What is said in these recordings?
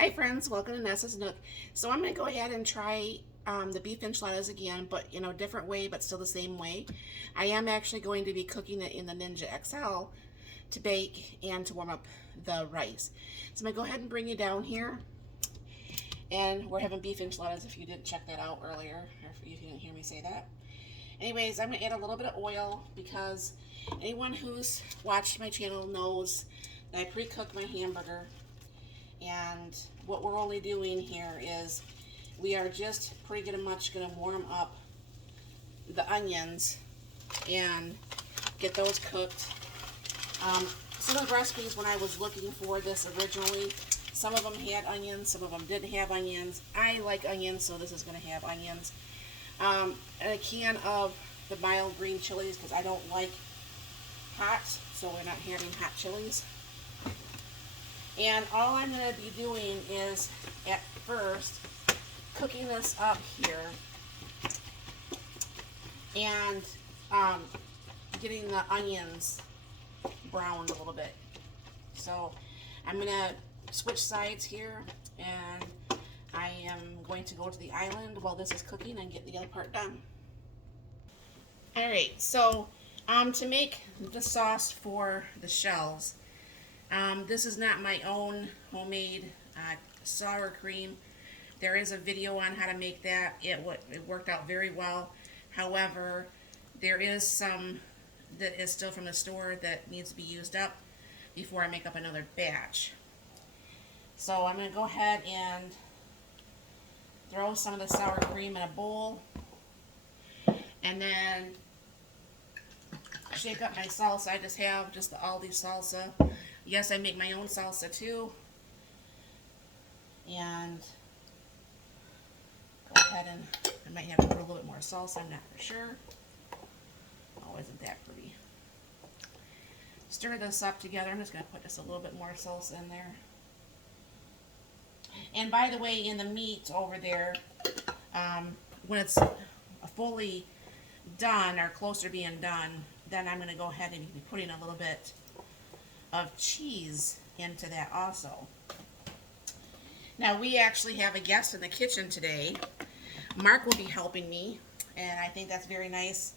Hi friends, welcome to Nessa's Nook. So I'm going to go ahead and try the beef enchiladas again, but in a different way, but still the same way. I am actually going to be cooking it in the Ninja XL to bake and to warm up the rice. So I'm going to go ahead and bring you down here. And we're having beef enchiladas if you didn't check that out earlier, or if you didn't hear me say that. Anyways, I'm going to add a little bit of oil because anyone who's watched my channel knows that I pre-cook my hamburger. And what we're only doing here is we are just pretty much going to warm up the onions and get those cooked. Some of the recipes when I was looking for this originally, some of them had onions, some of them didn't have onions. I like onions, so this is going to have onions. A can of the mild green chilies because I don't like hot, so we're not having hot chilies. And all I'm going to be doing is, at first, cooking this up here and getting the onions browned a little bit. So I'm going to switch sides here, and I am going to go to the island while this is cooking and get the other part done. Alright, so to make the sauce for the shells, this is not my own homemade sour cream. There is a video on how to make that. It worked out very well. However, there is some that is still from the store that needs to be used up before I make up another batch. So I'm going to go ahead and throw some of the sour cream in a bowl, and then shake up my salsa. I just have just the Aldi salsa. Yes, I make my own salsa too. And go ahead and I might have to put a little bit more salsa, I'm not for sure. Oh, isn't that pretty? Stir this up together. I'm just going to put just a little bit more salsa in there. And by the way, in the meat over there, when it's fully done or close to being done, then I'm going to go ahead and be putting a little bit of cheese into that also. Now we actually have a guest in the kitchen today. Mark will be helping me, and I think that's very nice.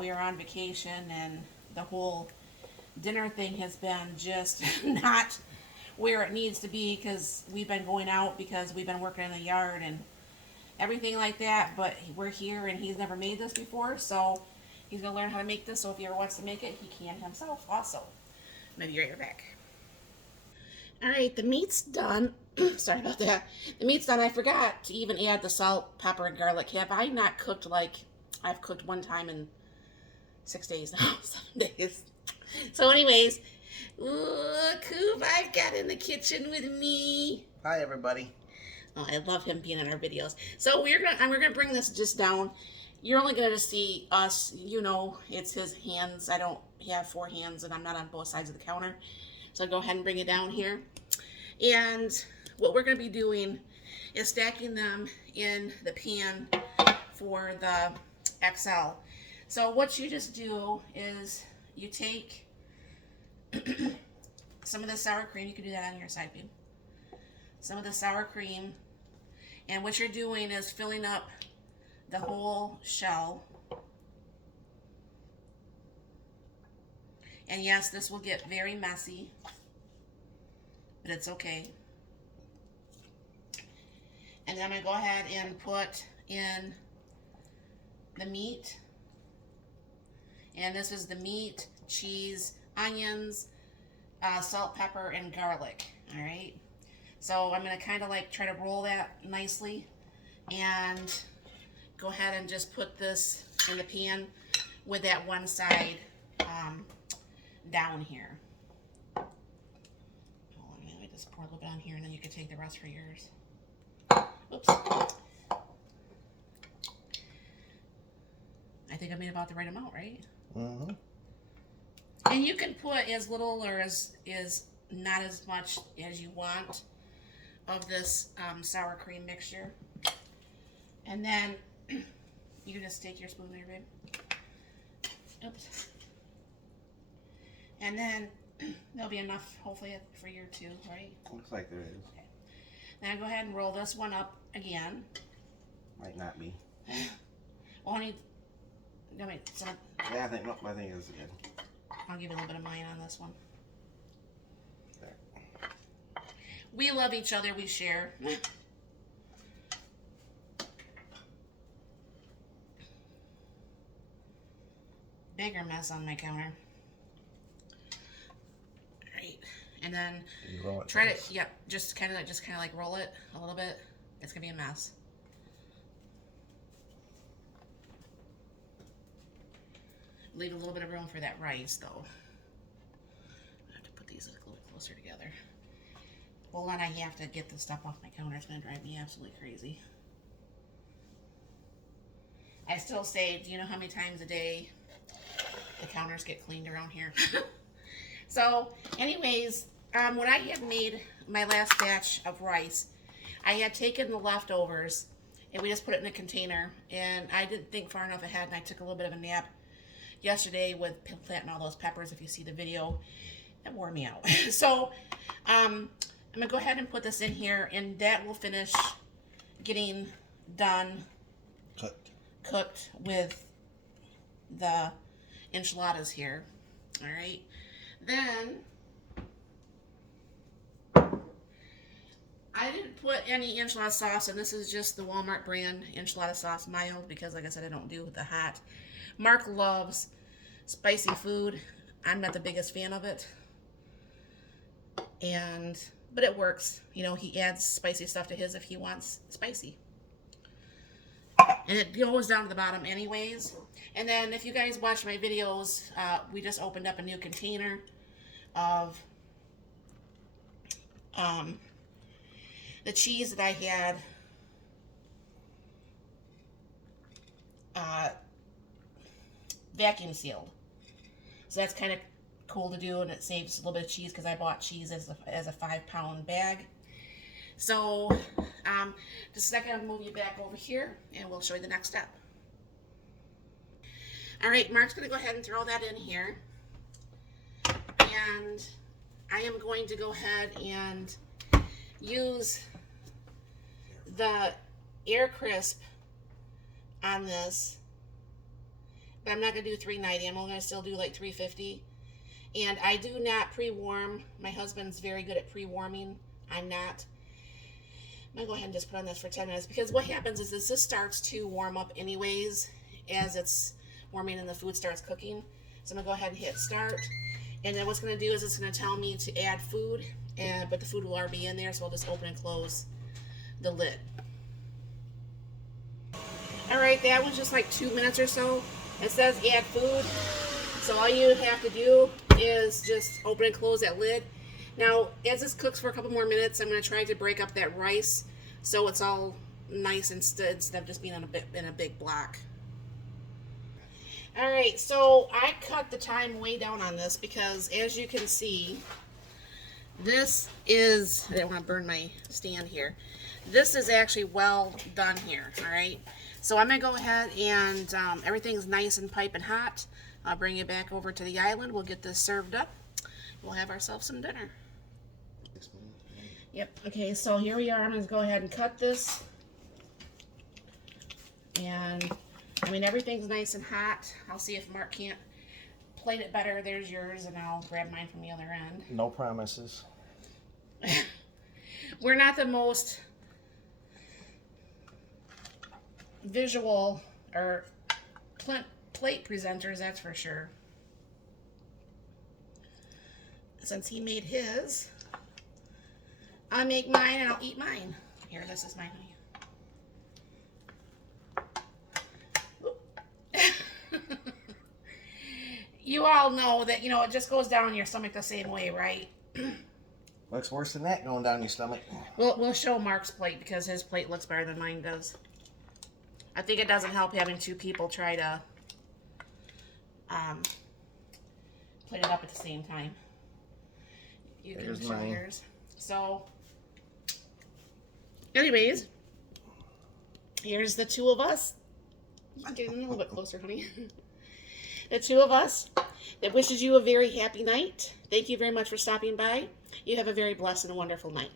We are on vacation, and the whole dinner thing has been just not where it needs to be because we've been going out because we've been working in the yard and everything like that, but we're here and he's never made this before, so he's going to learn how to make this, so if he ever wants to make it, he can himself also. Maybe you're right back. Alright, the meat's done. Sorry about that. The meat's done. I forgot to even add the salt, pepper, and garlic. Have I not cooked like I've cooked one time in 6 days now? 7 days. So anyways, look who I've got in the kitchen with me. Hi everybody. Oh, I love him being in our videos. So we're gonna bring this just down. You're only gonna see us, it's his hands. I don't have 4 hands and I'm not on both sides of the counter. So I'll go ahead and bring it down here. And what we're gonna be doing is stacking them in the pan for the XL. So what you just do is you take some of the sour cream. You can do that on your side view. Some of the sour cream, and what you're doing is filling up the whole shell. And yes, this will get very messy, but it's okay. And then I'm going to go ahead and put in the meat. And this is the meat, cheese, onions, salt, pepper, and garlic. All right. So I'm going to kind of like try to roll that nicely and go ahead and just put this in the pan with that one side down here. Oh, let me just pour a little bit on here and then you can take the rest for yours. Oops. I think I made about the right amount, right? Mm-hmm. And you can put as little or as not as much as you want of this sour cream mixture. And then you can just take your spoon there, babe. Oops. And then there'll be enough, hopefully, for your 2, right? Looks like there is. Okay. Now go ahead and roll this one up again. Might not be. Well, honey, I mean, so Yeah, I think it's good. I'll give you a little bit of mine on this one. There. We love each other, we share. Bigger mess on my counter. Alright, and then You roll it try first. to, yep, just kind of like roll it a little bit. It's gonna be a mess. Leave a little bit of room for that rice, though. I have to put these a little closer together. Well, then I have to get this stuff off my counter. It's gonna drive me absolutely crazy. I still say, do you know how many times a day the counters get cleaned around here? So, anyways, when I had made my last batch of rice, I had taken the leftovers and we just put it in a container. And I didn't think far enough ahead, and I took a little bit of a nap yesterday with planting all those peppers. If you see the video, that wore me out. So, I'm gonna go ahead and put this in here, and that will finish getting done, cooked with the enchiladas here. All right, then I didn't put any enchilada sauce, and this is just the Walmart brand enchilada sauce, mild, because like I said, I don't do the hot. Mark loves spicy food. I'm not the biggest fan of it, but it works. You know, he adds spicy stuff to his if he wants spicy. And it goes down to the bottom anyways. And then if you guys watch my videos, we just opened up a new container of the cheese that I had vacuum sealed. So that's kind of cool to do, and it saves a little bit of cheese because I bought cheese as a 5-pound bag. So just a second, I'll move you back over here and we'll show you the next step. All right, Mark's going to go ahead and throw that in here. And I am going to go ahead and use the air crisp on this. But I'm not going to do 390. I'm only going to still do like 350. And I do not pre-warm. My husband's very good at pre-warming. I'm not. I'm going to go ahead and just put on this for 10 minutes, because what happens is this starts to warm up anyways as it's warming and the food starts cooking. So I'm going to go ahead and hit start. And then what's going to do is it's going to tell me to add food, but the food will already be in there, so I'll just open and close the lid. Alright, that was just like 2 minutes or so. It says add food. So all you have to do is just open and close that lid. Now, as this cooks for a couple more minutes, I'm going to try to break up that rice so it's all nice instead of just being in a big block. Alright, so I cut the time way down on this because, as you can see, this is, I don't want to burn my stand here. This is actually well done here, alright? So I'm going to go ahead and everything's nice and piping hot. I'll bring you back over to the island. We'll get this served up. We'll have ourselves some dinner. Yep, okay, so here we are. I'm going to go ahead and cut this. And, I mean, everything's nice and hot. I'll see if Mark can't plate it better. There's yours, and I'll grab mine from the other end. No promises. We're not the most visual or plate presenters, that's for sure. Since he made his, I'll make mine and I'll eat mine. Here, this is mine. You all know that, you know, it just goes down your stomach the same way, right? Looks worse than that going down your stomach. We'll show Mark's plate because his plate looks better than mine does. I think it doesn't help having two people try to plate it up at the same time. You can show yours. So, anyways, here's the two of us. I'm getting a little bit closer, honey. The two of us that wishes you a very happy night. Thank you very much for stopping by. You have a very blessed and wonderful night.